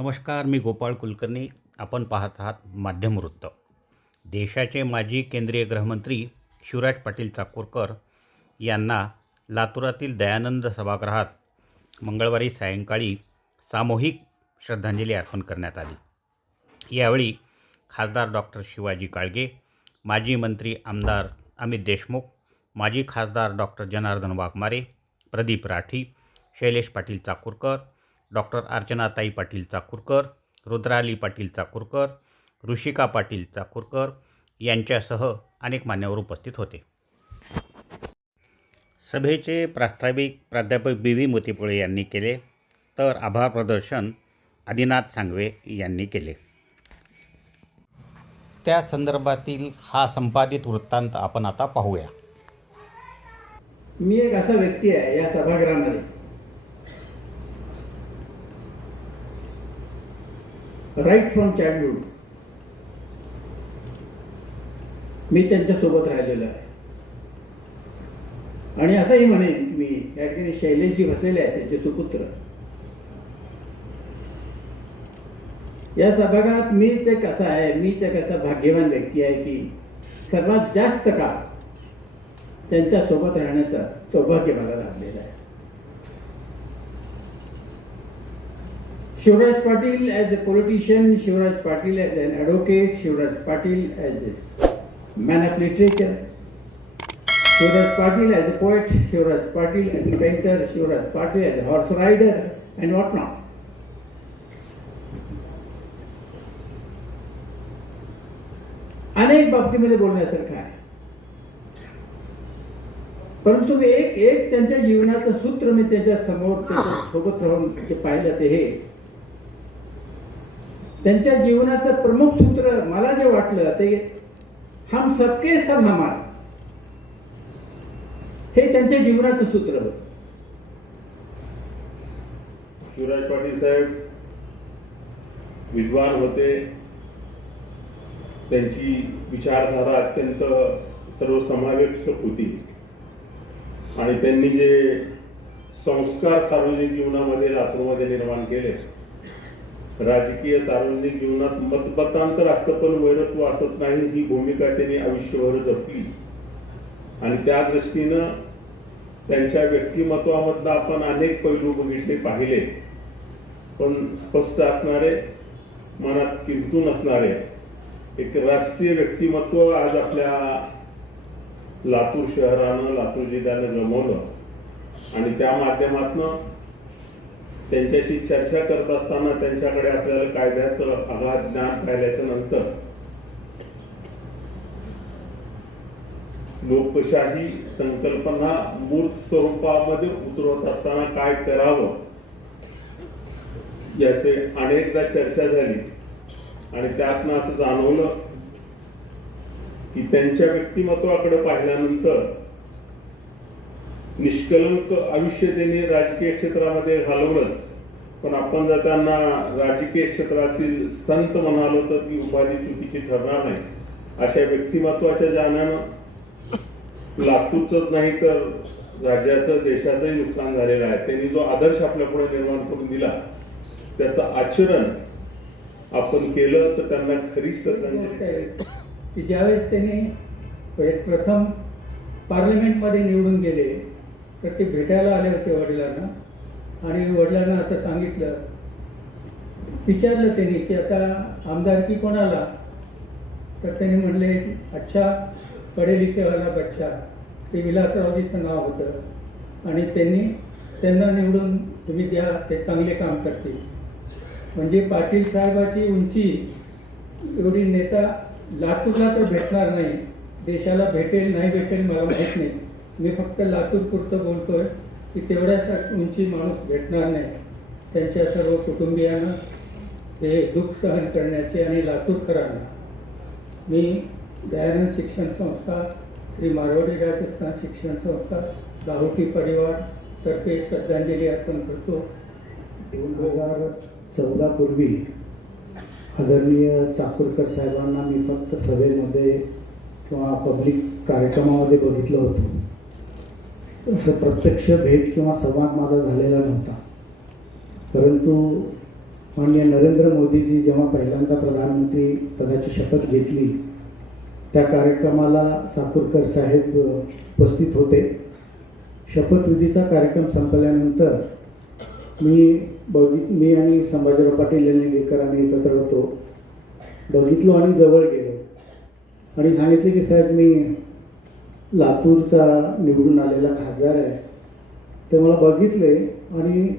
नमस्कार मी गोपाळ कुलकर्णी. आपण पाहत आहात माध्यम वृत्त. देशाचे माजी केंद्रीय गृहमंत्री शिवराज पाटील चाकूरकर यांना लातूरातील दयानंद सभागृहात मंगळवारी सायंकाळी सामूहिक श्रद्धांजली अर्पण करण्यात आली. यावेळी खासदार डॉक्टर शिवाजी काळगे माजी मंत्री आमदार अमित देशमुख माजी खासदार डॉक्टर जनार्दन वाघमारे प्रदीप राठी शैलेश पाटील चाकूरकर डॉक्टर अर्चनाताई पाटील चाकूरकर रुद्राली पाटील चाकूरकर ऋषिका पाटील चाकूरकर यांच्यासह अनेक मान्यवर उपस्थित होते. सभेचे प्रास्ताविक प्राध्यापक बी व्ही मोतीपुळे यांनी केले तर आभार प्रदर्शन आदिनाथ सांगवे यांनी केले. त्या संदर्भातील हा संपादित वृत्तांत आपण आता पाहूया. मी एक असा व्यक्ती आहे या सभागृहामध्ये. राईट फ्रॉम चाइल्डहूड मी त्यांच्यासोबत राहिलेलो आहे. आणि असंही म्हणेन की मी या ठिकाणी शैलेशजी बसलेले आहेत त्यांचे सुपुत्र. या सभागात मीच एक असा आहे मीच एक असा भाग्यवान व्यक्ती आहे की सर्वात जास्त काळ त्यांच्यासोबत राहण्याचं सौभाग्य मला लाभलेलं आहे. Shivraj Patil as a politician Shivraj Patil as an advocate Shivraj Patil as a man of literature Shivraj Patil as a poet Shivraj Patil as a painter Shivraj Patil as a horse rider and what not अनेक बाबतीमध्ये बोलण्यासारखं आहे. परंतु एक एक त्यांच्या जीवनाचं सूत्र मी त्याच्यासमोर त्याच्या सोबत राहून जे पाहिलं ते हे. त्यांच्या जीवनाचं प्रमुख सूत्र मला जे वाटलं ते हम सबके सब हमार. हे त्यांच्या जीवनाचं सूत्र. होतं शिवराज पाटील साहेब विद्वान होते. त्यांची विचारधारा अत्यंत सर्वसमावेशक होती. आणि त्यांनी जे संस्कार सार्वजनिक जीवनामध्ये लातूरमध्ये निर्माण केले राजकीय सार्वजनिक जीवनात मतमतांतर असतं पण वैरत्व असत नाही ही भूमिका त्यांनी आयुष्यभर जपली. आणि त्या दृष्टीनं त्यांच्या व्यक्तिमत्वामधनं आपण अनेक पैलू बघितले पाहिले. पण स्पष्ट असणारे मनात किंतून असणारे एक राष्ट्रीय व्यक्तिमत्व आज आपल्या लातूर शहरानं लातूर जिल्ह्यानं गमवलं. आणि त्या माध्यमातनं त्यांच्याशी चर्चा करत असताना त्यांच्याकडे असलेलं कायद्याचं अगाध ज्ञान पाहिल्याच्या नंतर लोकशाही संकल्पना मूर्त स्वरूपामध्ये उतरवत असताना काय करावं याचे अनेकदा चर्चा झाली. आणि त्यातनं असं जाणवलं की त्यांच्या व्यक्तिमत्वाकडे पाहिल्यानंतर निष्कलंक आयुष्य त्यांनी राजकीय क्षेत्रामध्ये घालवलंच. पण आपण जर त्यांना राजकीय क्षेत्रातील संत म्हणालो तर ती उपाधी चुकीची ठरणार नाही. अशा व्यक्तिमत्वाच्या जाण्यानं लातूरचंच नाही तर राज्याचं देशाचंही नुकसान झालेलं आहे. त्यांनी जो आदर्श आपल्या पुढे निर्माण करून दिला त्याचं आचरण आपण केलं तर त्यांना खरी श्रद्धांजली. की ज्यावेळेस त्यांनी प्रथम पार्लमेंटमध्ये निवडून गेले तर ते भेटायला आले होते वडिलांना. आणि वडिलांना असं सांगितलं. विचारलं त्यांनी की आता आमदारकी कोणाला? तर त्यांनी म्हणले अच्छा पढे लिखेवाला बच्चा. ते विलासरावजीचं नाव होतं. आणि त्यांनी त्यांना निवडून तुम्ही द्या ते चांगले काम करतील. म्हणजे पाटील साहेबाची उंची एवढी नेता लातूरला तर भेटणार नाही. देशाला भेटेल नाही भेटेल मला माहीत नाही. मी फक्त लातूर पुरतं बोलतोय की तेवढ्याच उंची माणूस भेटणार नाही. त्यांच्या सर्व कुटुंबियांना हे दुःख सहन करण्याचे आणि लातूरकरांना मी दयानंद शिक्षण संस्था श्री मारवाडी राजस्थान शिक्षण संस्था लाहोटी परिवार तर्फे श्रद्धांजली अर्पण करतो. दोन हजार चौदापूर्वी आदरणीय चाकूरकर साहेबांना मी फक्त सभेमध्ये किंवा पब्लिक कार्यक्रमामध्ये बघितलं होतं. असं प्रत्यक्ष भेट किंवा संवाद माझा झालेला नव्हता. परंतु माननीय नरेंद्र मोदीजी जेव्हा पहिल्यांदा प्रधानमंत्री पदाची शपथ घेतली त्या कार्यक्रमाला चाकूरकर साहेब उपस्थित होते. शपथविधीचा कार्यक्रम संपल्यानंतर मी बघित मी आणि संभाजीराव पाटील निलंगेकर आम्ही एकत्र होतो. बघितलो आणि जवळ गेलो. आणि सांगितले की साहेब मी लातूरचा निवडून आलेला खासदार आहे. ते मला बघितले आणि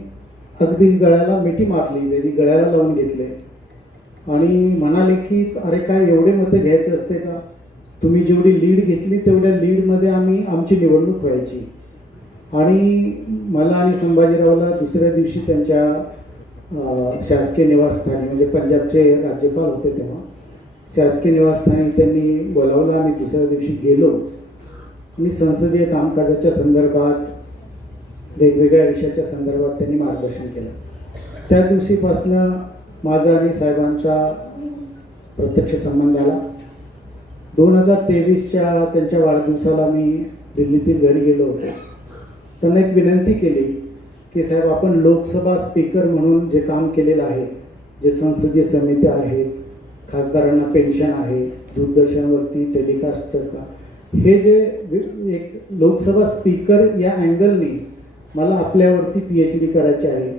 अगदी गळ्याला मिठी मारली त्यांनी गळ्याला लावून घेतले. आणि म्हणाले की अरे काय एवढे मते घ्यायचे असते का? तुम्ही जेवढी लीड घेतली तेवढ्या लीडमध्ये आम्ही आमची निवडणूक व्हायची. आणि मला आणि संभाजीरावला दुसऱ्या दिवशी त्यांच्या शासकीय निवासस्थानी म्हणजे पंजाबचे राज्यपाल होते तेव्हा शासकीय निवासस्थानी त्यांनी बोलावलं. आम्ही दुसऱ्या दिवशी गेलो. आणि संसदीय कामकाजाच्या संदर्भात वेगवेगळ्या विषयाच्या संदर्भात त्यांनी मार्गदर्शन केलं. त्या दिवशीपासनं माझा आणि साहेबांचा प्रत्यक्ष संबंध आला. दोन हजार तेवीसच्या त्यांच्या वाढदिवसाला मी दिल्लीतील घरी गेलो होतो. त्यांना एक विनंती केली की साहेब आपण लोकसभा स्पीकर म्हणून जे काम केलेलं आहे जे संसदीय समित्या आहेत खासदारांना पेन्शन आहे दूरदर्शनवरती टेलिकास्टचं का हे जे एक लोकसभा स्पीकर या अँगलने मला आपल्यावरती पी एच डी करायची आहे.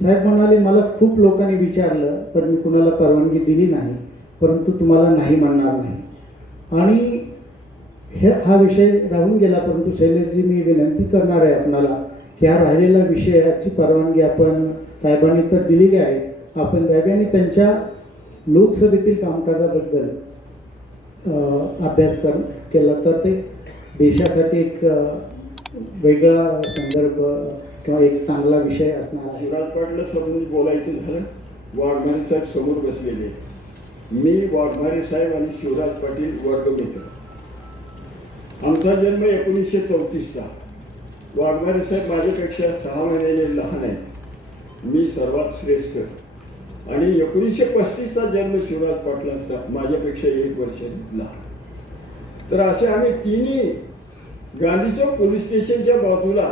साहेब म्हणाले मला खूप लोकांनी विचारलं पण मी कुणाला परवानगी दिली नाही परंतु तुम्हाला नाही म्हणणार नाही. आणि हे हा विषय राहून गेला परंतु शैलेशजी मी विनंती करणार आहे आपणाला की हा राहिलेल्या विषयाची परवानगी आपण साहेबांनी तर दिलेली आहे. आपण द्यावी आणि त्यांच्या लोकसभेतील कामकाजाबद्दल अभ्यास कर केला तर ते देशासाठी एक वेगळा संदर्भ किंवा एक चांगला विषय असणार आहे. शिवराज पाटला समोर बोलायचं झालं वाघमारे साहेब समोर बसलेले मी वाघमारे साहेब आणि शिवराज पाटील वर्गमित्र आमचा जन्म एकोणीसशे चौतीसचा. वाघमारे साहेब माझ्यापेक्षा सहा महिन्याने लहान आहेत. मी सर्वात श्रेष्ठ. आणि एकोणीसशे पस्तीसचा जन्म शिवराज पाटलांचा माझ्यापेक्षा एक वर्ष लहान. तर असे आम्ही तिन्ही गांधीचौक पोलीस स्टेशनच्या बाजूला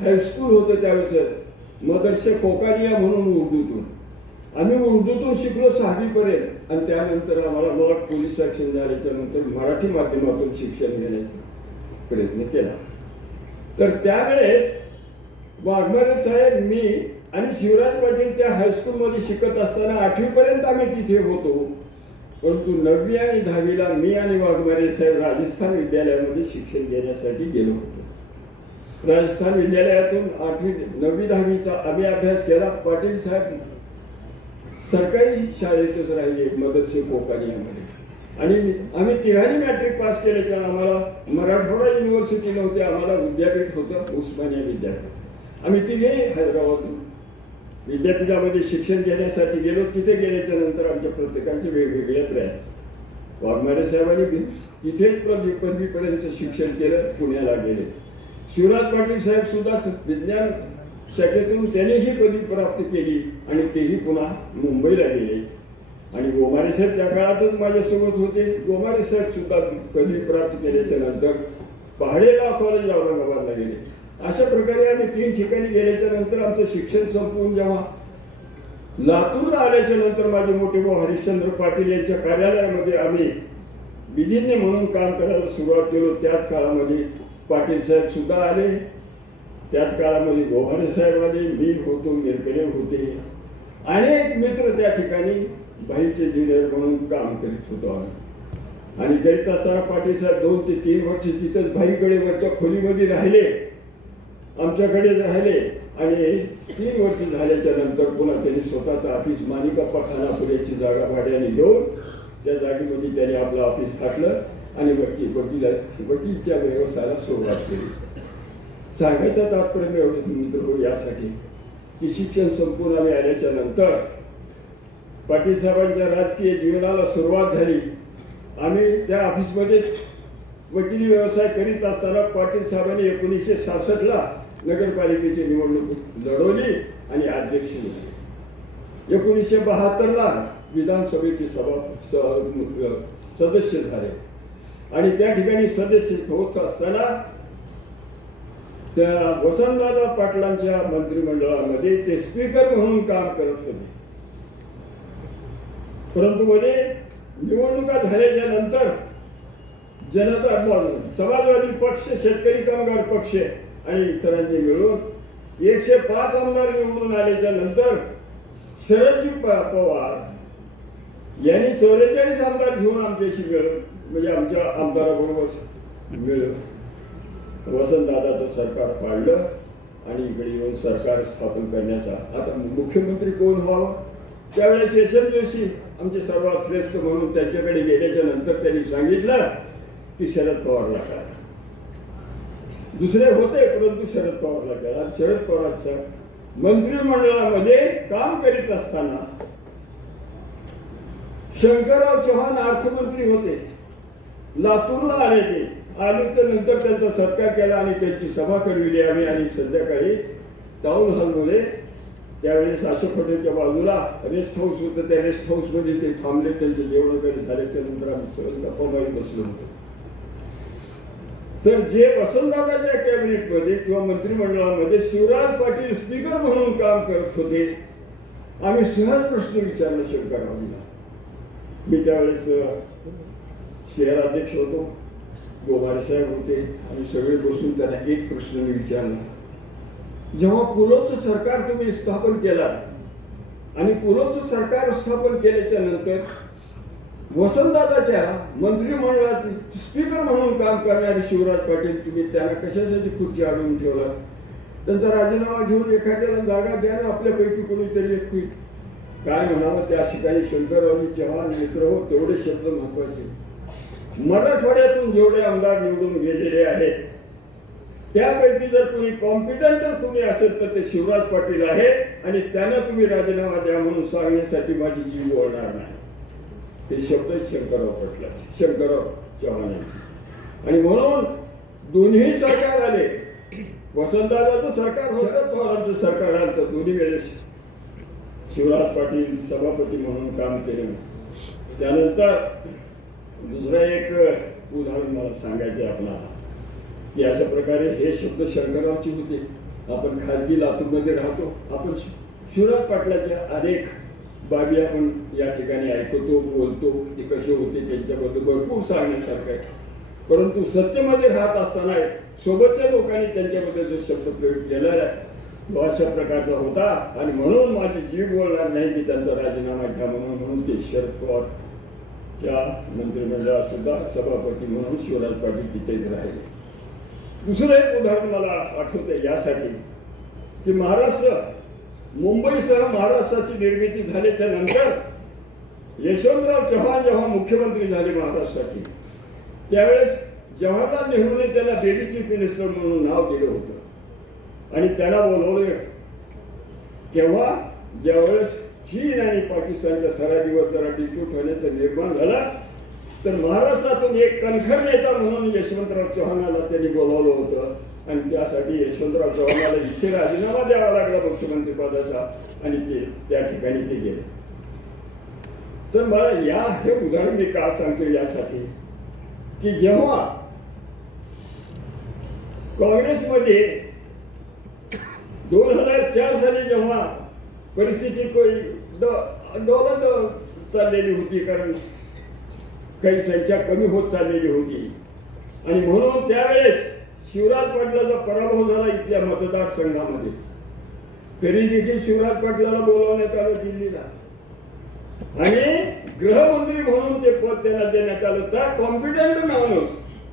हायस्कूल होतं त्यावेळेस मदरसे फोकारिया म्हणून उर्दूतून. आम्ही उर्दूतून शिकलो सहावीपर्यंत आणि त्यानंतर आम्हाला मराठ पोलीस सेक्शन झाल्याच्यानंतर मराठी माध्यमातून शिक्षण घेण्याचा प्रयत्न केला. तर त्यावेळेस वाघमारे साहेब मी आणि शिवराज पाटील त्या हायस्कूलमध्ये शिकत असताना आठवीपर्यंत आम्ही तिथे होतो. परंतु नववी आणि दहावीला मी आणि वाघमारे साहेब राजस्थान विद्यालयामध्ये शिक्षण घेण्यासाठी गेलो होतो. राजस्थान विद्यालयातून आठवी नववी दहावीचा आम्ही अभ्यास केला. पाटील साहेब सरकारी शाळेतच राहिले मदरसे पोकानियामध्ये आणि आम्ही तिघांनी मॅट्रिक पास केल्याच्या आम्हाला मराठवाडा युनिव्हर्सिटी नव्हती आम्हाला विद्यापीठ होतं उस्मानिया विद्यापीठ. आम्ही तिघेही हैदराबादून विद्यापीठामध्ये शिक्षण घेण्यासाठी गेलो तिथे गेल्याच्यानंतर आमच्या प्रत्येकाचे वेगवेगळ्या प्रयत्न. वाघमारे साहेबांनी बी तिथेच पदवी पदवीपर्यंत शिक्षण केलं पुण्याला गेले. शिवराज पाटील साहेब सुद्धा विज्ञान शाखेतून त्यांनीही पदवी प्राप्त केली आणि तेही पुन्हा मुंबईला गेले. आणि गोमारे साहेब त्या काळातच माझ्यासोबत होते. गोमारे साहेब सुद्धा पदवी प्राप्त केल्याच्यानंतर पहाडेला कॉलेज औरंगाबादला गेले. अशा प्रकारे आम्ही तीन ठिकाणी गेल्याच्यानंतर आमचं शिक्षण संपवून जेव्हा लातूरला आल्याच्यानंतर माझे मोठे भाऊ हरिश्चंद्र पाटील यांच्या कार्यालयामध्ये आम्ही विधिज्ञ म्हणून काम करायला सुरुवात केलो. त्याच काळामध्ये पाटील साहेब सुद्धा आले. त्याच काळामध्ये गोभाने साहेब आले. मी होतो मिरकले होते. अनेक मित्र त्या ठिकाणी बाईचे ज्युनियर म्हणून काम करीत होतो आम्ही. आणि करीत असताना पाटील साहेब दोन ते तीन वर्ष तिथंच भाईकडे वरच्या खोलीमध्ये राहिले. आमच्याकडे राहिले आणि तीन वर्ष झाल्याच्यानंतर पुन्हा त्यांनी स्वतःचा ऑफिस मानिकाप्पा खानापूर जागा भाड्याने घेऊन त्या जागेमध्ये त्यांनी आपलं ऑफिस थाटलं आणि वकील वकील वकीलच्या व्यवसायाला सुरुवात केली. सांगायचं तात्पर्य एवढे मित्र यासाठी की शिक्षण संपून आम्ही आल्याच्यानंतर पाटील साहेबांच्या राजकीय जीवनाला सुरुवात झाली. आम्ही त्या ऑफिसमध्येच वकिली व्यवसाय करीत असताना पाटील साहेबांनी एकोणीसशे सहासष्टला नगरपालिकेची निवडणूक लढवली आणि अध्यक्ष झाले. एकोणीसशे बहात्तरला विधानसभेचे सभा स- सदस्य झाले. आणि त्या ठिकाणी सदस्य होत असताना त्या वसंतदादा पाटलांच्या मंत्रिमंडळामध्ये ते स्पीकर म्हणून काम करत होते. परंतु म्हणे निवडणुका झाल्याच्यानंतर जनता समाजवादी पक्ष शेतकरी कामगार पक्ष आणि इतरांचे मिळून एकशे पाच आमदार निवडून आल्याच्यानंतर शरदजी प- पवार यांनी चौवेचाळीस आमदार घेऊन आमच्याशी मिळून म्हणजे आमच्या आमदाराबरोबर मिळून वसंतदादाचं सरकार पाडलं आणि इकडे येऊन सरकार स्थापन करण्याचा आता मुख्यमंत्री कोण व्हावं? त्यावेळेस यशवंत जोशी आमचे सर्वात श्रेष्ठ म्हणून त्यांच्याकडे गेल्याच्यानंतर त्यांनी सांगितलं की शरद पवारला करा. दुसरे होते परंतु शरद पवारला गेला. शरद पवारच्या मंत्रिमंडळामध्ये काम करीत असताना शंकरराव चव्हाण अर्थमंत्री होते. लातूरला आले ते. आले तर नंतर त्यांचा सत्कार केला आणि त्यांची सभा करविली आम्ही. आणि संध्याकाळी टाऊन हॉलमध्ये त्यावेळेस आशोपटेच्या बाजूला रेस्ट हाऊस होतं. त्या रेस्ट हाऊसमध्ये ते थांबले. त्यांचे जेवण वगैरे झाले. नंतर आम्ही सहज गप्पा बसलो होतो. तर जे वसंतदादाच्या कॅबिनेटमध्ये किंवा मंत्रिमंडळामध्ये शिवराज पाटील स्पीकर म्हणून काम करत होते आम्ही सहज प्रश्न विचारला शंकररावजीला मी त्यावेळेस शहराध्यक्ष शहर अध्यक्ष होतो गोमारे साहेब होते आणि सगळे बसून त्यांना एक प्रश्न मी विचारला. जेव्हा पुलोचं सरकार तुम्ही स्थापन केला आणि पुलोचं सरकार स्थापन केल्याच्यानंतर वसंतदादाच्या मंत्रिमंडळात स्पीकर म्हणून काम करणारे शिवराज पाटील तुम्ही त्यांना कशासाठी खुर्ची आणून ठेवला? त्यांचा राजीनामा घेऊन एखाद्याला जागा द्या ना आपल्यापैकी कोणीतरी एक होईल. काय म्हणावं त्या ठिकाणी शंकररावजी चव्हाण मित्र हो तेवढे शब्द महत्त्वाचे. मराठवाड्यातून जेवढे आमदार निवडून गेलेले आहेत त्यापैकी जर कोणी कॉम्पिटंट कोणी तुम्ही असेल तर ते शिवराज पाटील आहेत आणि त्यांना तुम्ही राजीनामा द्या म्हणून सांगण्यासाठी माझी जीव ओढणार नाही. ते शब्द शंकरराव पटला शंकरराव चव्हाण आणि म्हणून दोन्ही सरकार आले. वसंतदादाचं सरकार होतं पवारांचं सरकार आलं तर दोन्ही वेळेस. शिवराज पाटील सभापती म्हणून काम केलं. त्यानंतर दुसरं एक उदाहरण मला सांगायचं आहे आपल्याला. की अशा प्रकारे हे शब्द शंकररावचे होते. आपण खाजगी लातूरमध्ये राहतो. आपण शिवराज पाटलाच्या अनेक बाबी आपण या ठिकाणी ऐकतो बोलतो ते कसे होते त्यांच्याबद्दल भरपूर सांगण्यासारखं आहे. परंतु सत्तेमध्ये राहत असताना सोबतच्या लोकांनी त्यांच्याबद्दल जो शब्द प्रयोग केलेला आहे तो अशा प्रकारचा होता. आणि म्हणून माझी जीव बोलणार नाही की त्यांचा राजीनामा घ्या म्हणून म्हणून ते शरद पवारच्या मंत्रिमंडळात सुद्धा सभापती म्हणून शिवराज पाटील तिथेच राहिले. दुसरं एक उदाहरण मला आठवतं यासाठी की महाराष्ट्र मुंबईसह महाराष्ट्राची निर्मिती झाल्याच्यानंतर यशवंतराव चव्हाण जेव्हा मुख्यमंत्री झाले महाराष्ट्राचे त्यावेळेस जवाहरलाल नेहरूने त्याला बेबी चीफ मिनिस्टर म्हणून नाव दिलं होतं. आणि त्याला बोलवलं. तेव्हा ज्यावेळेस चीन आणि पाकिस्तानच्या सरहदीवर जरा डिस्प्यूट होण्याचा निर्माण झाला तर महाराष्ट्रातून एक कणखर नेता म्हणून यशवंतराव चव्हाणाला त्यांनी बोलावलं होतं. आणि त्यासाठी यशवंतराव चव्हाणाला इथे राजीनामा द्यावा लागला मुख्यमंत्रीपदाचा आणि ते त्या ठिकाणी ते गेले. तर मला या हे उदाहरण मी का सांगतो यासाठी की जेव्हा काँग्रेसमध्ये दोन हजार चार साली जेव्हा परिस्थिती कोई डोलंड चाललेली होती कारण काही संख्या कमी होत चाललेली होती. आणि म्हणून त्यावेळेस शिवराज पाटलाचा पराभव झाला इथल्या मतदारसंघामध्ये. तरी देखील शिवराज पाटलाला बोलावण्यात आलं दिल्लीला. आणि गृहमंत्री म्हणून ते पद त्यांना देण्यात आलं. त्या कॉम्पिटंट माणूस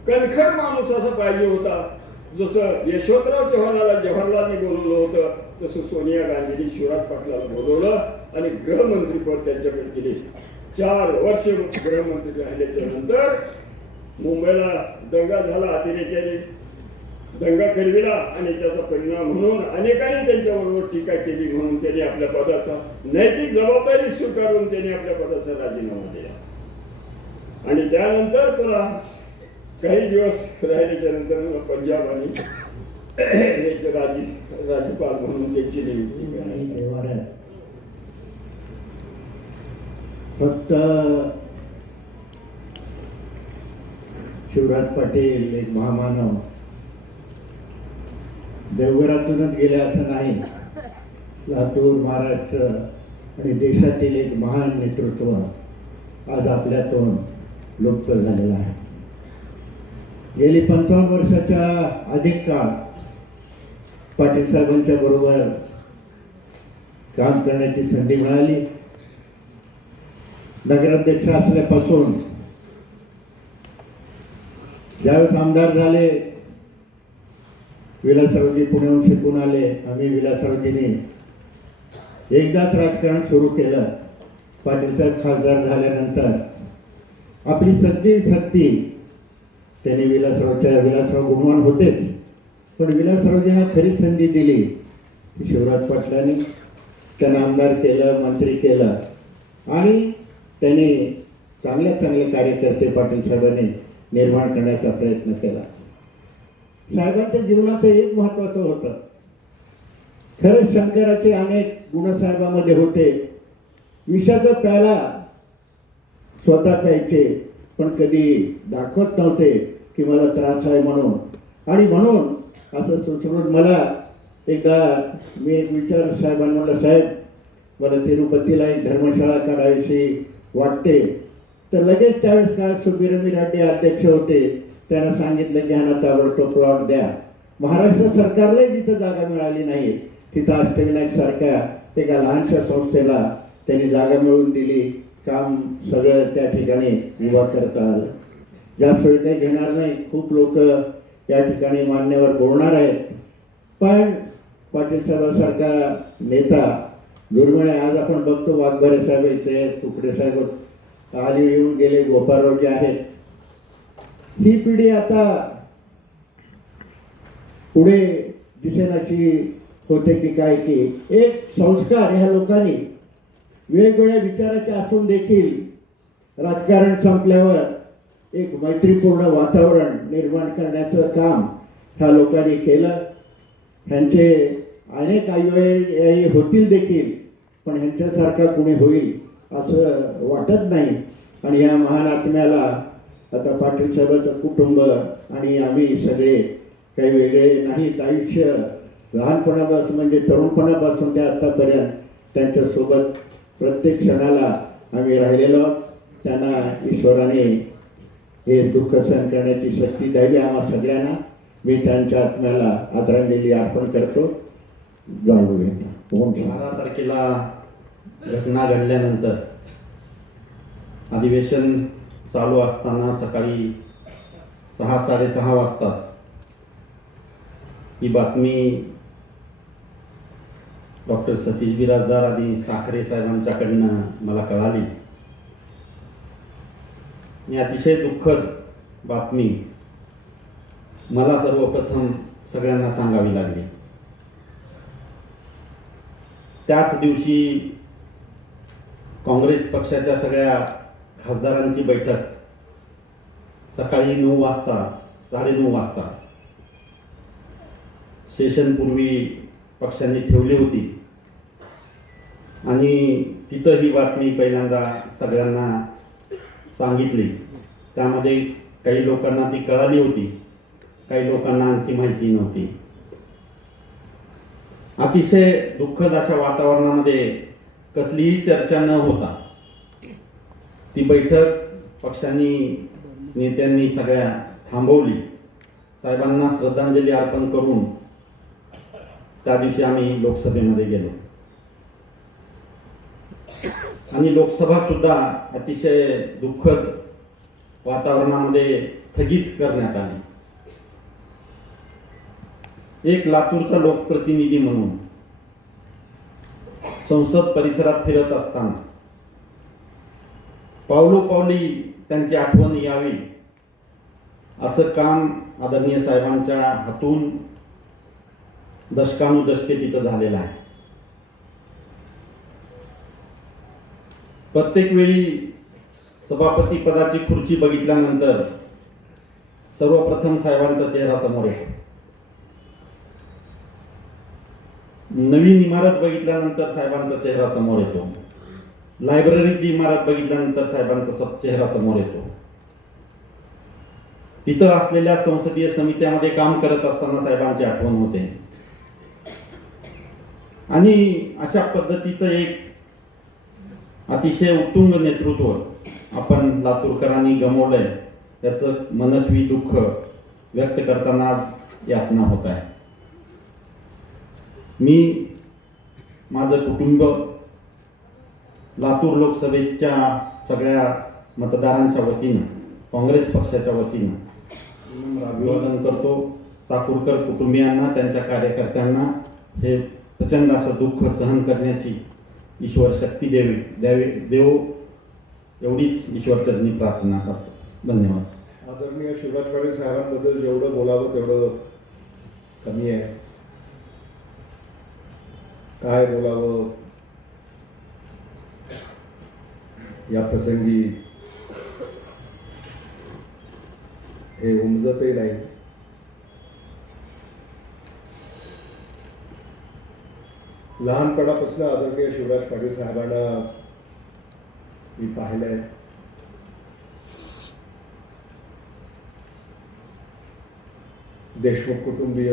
कणखर माणूस असा पाहिजे होता. जसं यशवंतराव चव्हाणाला जवाहरलालने बोलवलं होतं तसं सोनिया गांधींनी शिवराज पाटलाला बोलवलं आणि गृहमंत्री पद त्यांच्याकडे दिले. चार वर्ष गृहमंत्री राहिल्याच्या नंतर मुंबईला दंगा झाला अतिरेक्याने. दंगा फिरविला आणि त्याचा परिणाम म्हणून अनेकांनी त्यांच्याबरोबर टीका केली म्हणून त्यांनी आपल्या पदाचा नैतिक जबाबदारी स्वीकारून त्यांनी आपल्या पदाचा राजीनामा दिला. आणि त्यानंतर पुन्हा काही दिवस राहिल्याच्या नंतर पंजाब आणि याचे राजी राज्यपाल म्हणून त्यांची नियुक्ती फक्त शिवराज पाटील एक महामानव देवघरातूनच गेले असं नाही. लातूर महाराष्ट्र आणि देशातील एक महान नेतृत्व आज आपल्यातून लुप्त झालेला आहे. गेली पंचावन्न वर्षाच्या अधिक काळ पाटील साहेबांच्या बरोबर काम करण्याची संधी मिळाली. नगराध्यक्ष असल्यापासून ज्यावेळेस आमदार झाले विलासरावजी पुण्याहून शिकून आले. आम्ही विलासरावजीने एकदाच राजकारण सुरू केलं. पाटीलसाहेब खासदार झाल्यानंतर आपली सगळी शक्ती त्यांनी विलासरावच्या विलासराव गुणवान होतेच. पण विलासरावजींना खरी संधी दिली. की शिवराज पाटलांनी त्यांना आमदार केलं मंत्री केलं. आणि त्यांनी चांगल्या चांगले कार्यकर्ते पाटील साहेबांनी निर्माण करण्याचा प्रयत्न केला. साहेबांच्या जीवनाचं एक महत्वाचं होतं. खरंच शंकराचे अनेक गुण साहेबामध्ये होते. विषाचा प्याला स्वतः प्यायचे पण कधी दाखवत नव्हते की मला त्रास आहे म्हणून. आणि म्हणून असं सुचवून मला एकदा मी एक विचार साहेबांना म्हणलं साहेब मला तिरुपतीला एक धर्मशाळा काढावीशी वाटते. तर लगेच त्यावेळेस काय सुबिरमी रेड्डी अध्यक्ष होते. त्यांना सांगितलं की ह्यांना ताबडतोब प्लॉट द्या. महाराष्ट्र सरकारलाही तिथं जागा मिळाली नाही तिथं अष्टविनायक सारख्या एका लहानशा संस्थेला त्यांनी जागा मिळवून दिली. काम सगळं त्या ठिकाणी उभा करता आलं. जास्त वेळ काही घेणार नाही. खूप लोक या ठिकाणी मान्यवर बोलणार आहेत. पण पाटील साहेबांसारखा नेता दुर्मिळ आहे. आज आपण बघतो वाघबरे साहेब इथे तुकडे साहेब आली येऊन गेले. गोपाळ जे आहेत. ही पिढी आता पुढे दिसेनाशी होते की काय की एक संस्कार ह्या लोकांनी वेगवेगळ्या विचाराचे असून देखील राजकारण संपल्यावर एक मैत्रीपूर्ण वातावरण निर्माण करण्याचं काम ह्या लोकांनी केलं. ह्यांचे अनेक आयुयायी होतील देखील पण ह्यांच्यासारखा कुणी होईल असं वाटत नाही. आणि या महान आत्म्याला आता पाटील साहेबाचं कुटुंब आणि आम्ही सगळे काही वेगळे नाहीत आयुष्य लहानपणापासून म्हणजे तरुणपणापासून ते आत्तापर्यंत त्यांच्यासोबत प्रत्येक क्षणाला आम्ही राहिलेलो त्यांना ईश्वराने हे दुःख सहन करण्याची शक्ती द्यावी आम्हा सगळ्यांना. मी त्यांच्या आत्म्याला आदरांजली अर्पण करतो. जाणू ओम बारा तारखेला घटना घडल्यानंतर अधिवेशन चालू असताना सकाळी सहा साडेसहा वाजताच ही बातमी डॉक्टर सतीश बिराजदार आणि साखरे साहेबांच्याकडनं मला कळाली. ही अतिशय दुःखद बातमी मला सर्वप्रथम सगळ्यांना सांगावी लागली. त्याच दिवशी काँग्रेस पक्षाच्या सगळ्या खासदारांची बैठक. सकाळी नऊ वाजता साडेनऊ वाजता. सेशनपूर्वी पक्षांनी ठेवली होती. आणि तिथं ही बातमी पहिल्यांदा सगळ्यांना सांगितली. त्यामध्ये काही लोकांना ती कळाली होती. काही लोकांना आणखी माहिती नव्हती. अतिशय दुःखद अशा वातावरणामध्ये कसलीही चर्चा न होता ती बैठक पक्षांनी नेत्यांनी सगळ्या थांबवली. साहेबांना श्रद्धांजली अर्पण करून त्या दिवशी आम्ही लोकसभेमध्ये गेलो. आणि लोकसभा सुद्धा अतिशय दुःखद वातावरणामध्ये स्थगित करण्यात आली. एक लातूरचा लोकप्रतिनिधी म्हणून संसद परिसरात फिरत असताना पावलोपावली त्यांची आठवण यावी. असं काम आदरणीय साहेबांच्या हातून दशकानुदशके तिथं झालेलं आहे. प्रत्येक वेळी सभापती पदाची खुर्ची बघितल्यानंतर सर्वप्रथम साहेबांचा चेहरा समोर येतो. नवीन इमारत बघितल्यानंतर साहेबांचा चेहरा समोर येतो. लायब्ररीची इमारत बघितल्यानंतर साहेबांचा सब चेहरा समोर येतो. तिथं असलेल्या संसदीय समित्यामध्ये काम करत असताना साहेबांची आठवण होते. आणि अशा पद्धतीचं एक अतिशय उत्तुंग नेतृत्व आपण लातूरकरांनी गमवलंय. त्याचं मनस्वी दुःख व्यक्त करताना आज यातना होत आहे. मी माझं कुटुंब लातूर लोकसभेच्या सगळ्या मतदारांच्या वतीनं काँग्रेस पक्षाच्या वतीनं अभिवादन करतो. चाकूरकर कुटुंबियांना त्यांच्या कार्यकर्त्यांना हे प्रचंड असं दुःख सहन करण्याची ईश्वर शक्ती देवी द्यावी देव एवढीच ईश्वरचरणी प्रार्थना करतो. धन्यवाद. आदरणीय शिवराज पाटील साहेबांबद्दल जेवढं बोलावं तेवढं कमी आहे. काय बोलावं? या प्रसंगी हे उमजतही नाही लहानपणापासून आदरणीय शिवराज पाटील साहेबांना मी पाहिलंय. देशमुख कुटुंबीय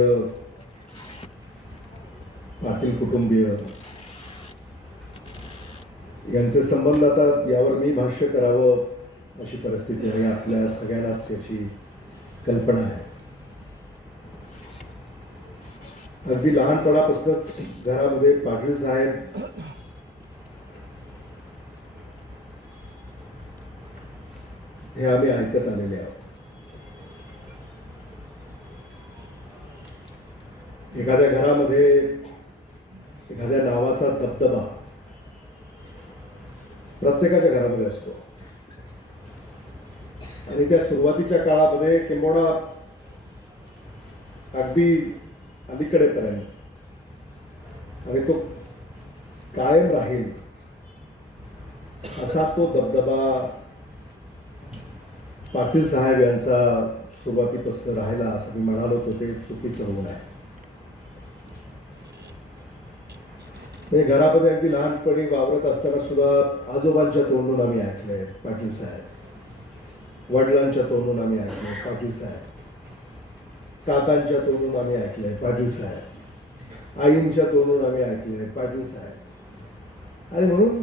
पाटील कुटुंबीय यांचे संबंध आता यावर मी भाष्य करावं अशी परिस्थिती आहे. आपल्या सगळ्यांनाच याची कल्पना आहे. अगदी लहानपणापासूनच घरामध्ये पाटील साहेब हे आम्ही ऐकत आलेले आहोत. एखाद्या घरामध्ये एखाद्या नावाचा दबदबा प्रत्येकाच्या घरामध्ये असतो. आणि त्या सुरुवातीच्या काळामध्ये किंबोडा अगदी अलीकडेपर्यंत. आणि तो कायम राहील. असा तो दबदबा पाटील साहेब यांचा सुरुवातीपासून राहिला असं मी म्हणालो होतो ते चुकीचं होऊन आहे म्हणजे घरामध्ये अगदी लहानपणी वावरत असताना सुद्धा आजोबांच्या तोंडून आम्ही ऐकले पाटील साहेब. वडिलांच्या तोंडून आम्ही ऐकले पाटील साहेब. काकांच्या तोंडून आम्ही ऐकले पाटील साहेब. आईंच्या तोंडून आम्ही ऐकले पाटील साहेब. आणि म्हणून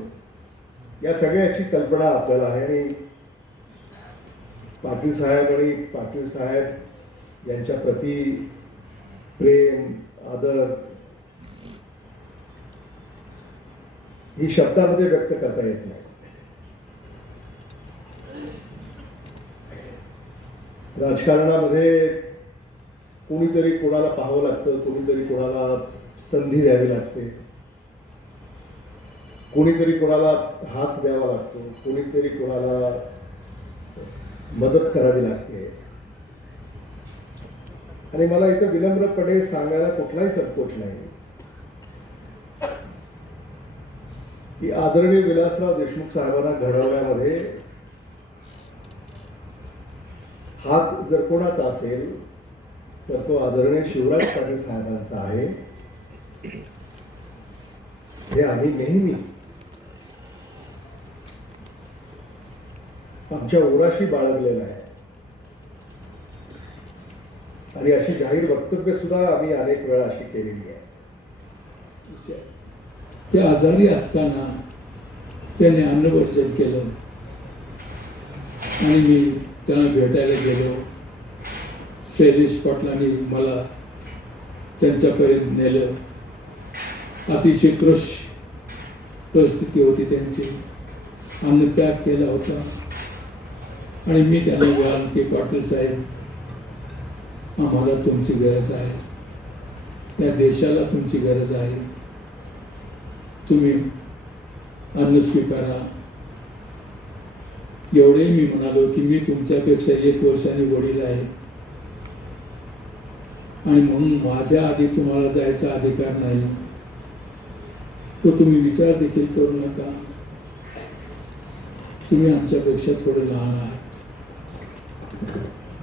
या सगळ्याची कल्पना आपल्याला आहे आणि पाटील साहेब आणि पाटील साहेब यांच्या प्रती प्रेम आदर ही शब्दामध्ये व्यक्त करता येत नाही. राजकारणामध्ये कोणीतरी कोणाला पाहावं लागतं कोणीतरी कोणाला संधी द्यावी लागते. कोणीतरी कोणाला हात द्यावा लागतो कोणीतरी कोणाला मदत करावी लागते. आणि मला इथं विनम्रपणे सांगायला कुठलाही संकोच नाही. की आदरणीय विलासराव देशमुख साहेबांना घडवण्यामध्ये हात जर कोणाचा असेल तर तो आदरणीय शिवराज पाटील साहेबांचा आहे. हे आम्ही नेहमी आमच्या ओराशी बाळगलेलं आहे. आणि अशी जाहीर वक्तव्य सुद्धा आम्ही अनेक वेळा अशी केलेली आहे. ते आजारी असताना त्याने अन्नवर्जन केलं. आणि मी त्यांना भेटायला गेलो. शैलेश पाटलांनी मला त्यांच्यापर्यंत नेलं. अतिशय क्रश परिस्थिती होती त्यांची. अन्नत्याग केला होता. आणि मी त्यांना बोलाल की पाटील साहेब आम्हाला तुमची गरज आहे. या देशाला तुमची गरज आहे. तुम्ही अन्न स्वीकारा. एवढे मी म्हणालो की मी तुमच्यापेक्षा एक वर्षाने वडील आहे. आणि म्हणून माझ्या आधी तुम्हाला जायचा अधिकार नाही. तो तुम्ही विचार देखील करू नका. तुम्ही आमच्यापेक्षा थोडे लहान आहात.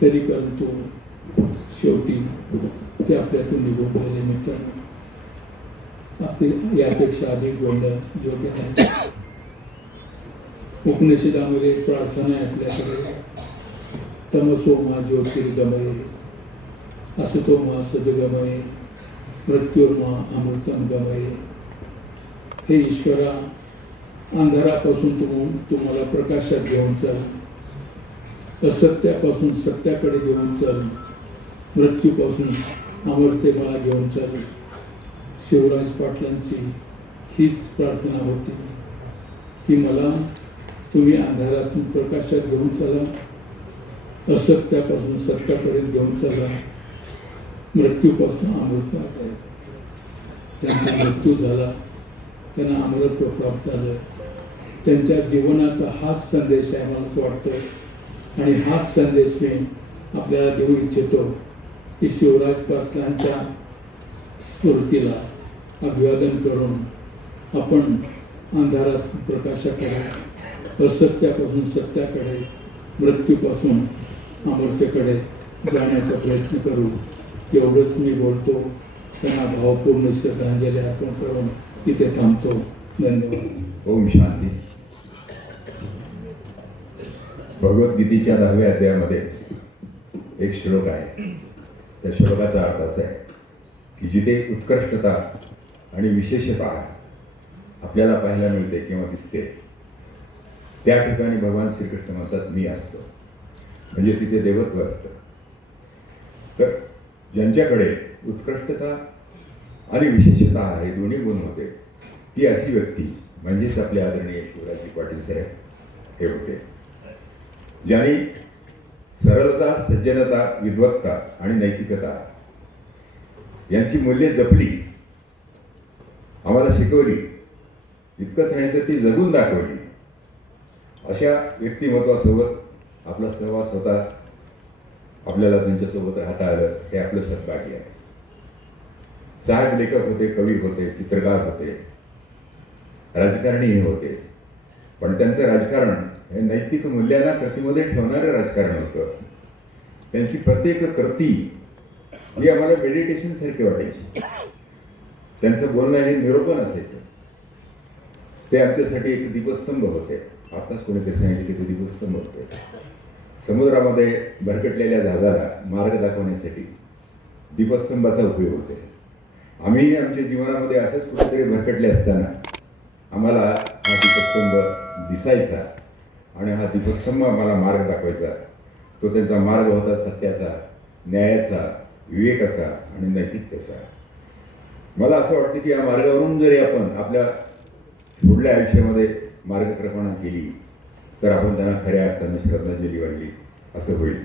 तरी परंतु शेवटी ते आपल्यातून निघून पाहिले मित्रांनो. यापेक्षा अधिक बोलणं योग्य नाही उपनिषदामध्ये प्रार्थना आहे आपल्याकडे तमसो मा ज्योतिर्गमये असतो मा सदगमये मृत्योमा अमृतम गमये। हे ईश्वरा अंधारापासून तुम तुम्हाला प्रकाशात घेऊन चल असत्यापासून सत्याकडे घेऊन चल मृत्यूपासून अमरतेला घेऊन चल। शिवराज पाटलांची हीच प्रार्थना होती. की मला तुम्ही अंधारातून प्रकाशात घेऊन चला असत्यापासून सत्यापर्यंत घेऊन चला. मृत्यूपासून अमृताकडे त्यांचा मृत्यू झाला. त्यांना अमृत्व प्राप्त झालं. त्यांच्या जीवनाचा हाच संदेश आहे मला असं वाटतं. आणि हाच संदेश मी आपल्याला देऊ इच्छितो की शिवराज पाटलांच्या स्फूर्तीला. अभिवादन करून आपण अंधारात प्रकाशाकडे असत्यापासून सत्याकडे मृत्यूपासून अमृत्यकडे जाण्याचा प्रयत्न करू. एवढंच मी बोलतो. त्यांना भावपूर्ण श्रद्धांजली अर्पण करून इथे थांबतो. धन्यवाद. ओम शांती. भगवद्गीतेच्या दहाव्या अध्यायामध्ये एक श्लोक आहे. त्या श्लोकाचा अर्थ असा आहे की जिथे उत्कृष्टता आणि विशेषता आपल्याला पाहायला मिळते किंवा दिसते त्या ठिकाणी भगवान श्रीकृष्ण म्हणतात मी असतो. म्हणजे तिथे देवत्व असतं. तर ज्यांच्याकडे उत्कृष्टता आणि विशेषता हे दोन्ही गुण होते ती अशी व्यक्ती म्हणजेच आपले आदरणीय शिवराजी पाटील साहेब हे होते. ज्यांनी सरलता सज्जनता विद्वत्ता आणि नैतिकता यांची मूल्ये जपली आम्हाला शिकवली. इतकंच नाही तर ती जगून दाखवली. अशा व्यक्तिमत्वासोबत आपला सहवास होता. आपल्याला त्यांच्यासोबत राहता आलं. हे आपलं सद्भाग्य आहे. साहेब लेखक होते कवी होते चित्रकार होते. राजकारणीही होते. पण त्यांचं राजकारण हे नैतिक मूल्यांना कृतीमध्ये ठेवणारं राजकारण होतं. त्यांची प्रत्येक कृती ही आम्हाला मेडिटेशनसारखी वाटायची. त्यांचं बोलणं हे निरोपण असायचं. ते आमच्यासाठी एक दीपस्तंभ होते. आताच कोणीतरी सांगितले की ते दीपस्तंभ होते. समुद्रामध्ये भरकटलेल्या जहाजाला मार्ग दाखवण्यासाठी दीपस्तंभाचा उपयोग होते. आम्ही आमच्या जीवनामध्ये असंच कुठेतरी भरकटले असताना आम्हाला हा दीपस्तंभ दिसायचा आणि हा दीपस्तंभ आम्हाला मार्ग दाखवायचा. तो त्यांचा मार्ग होता सत्याचा न्यायाचा विवेकाचा आणि नैतिकतेचा. मला असं वाटतं की या मार्गावरून जरी आपण आपल्या पुढल्या आयुष्यामध्ये मार्गक्रमणा केली तर आपण त्यांना खऱ्या अर्थाने श्रद्धांजली वाढली असं होईल.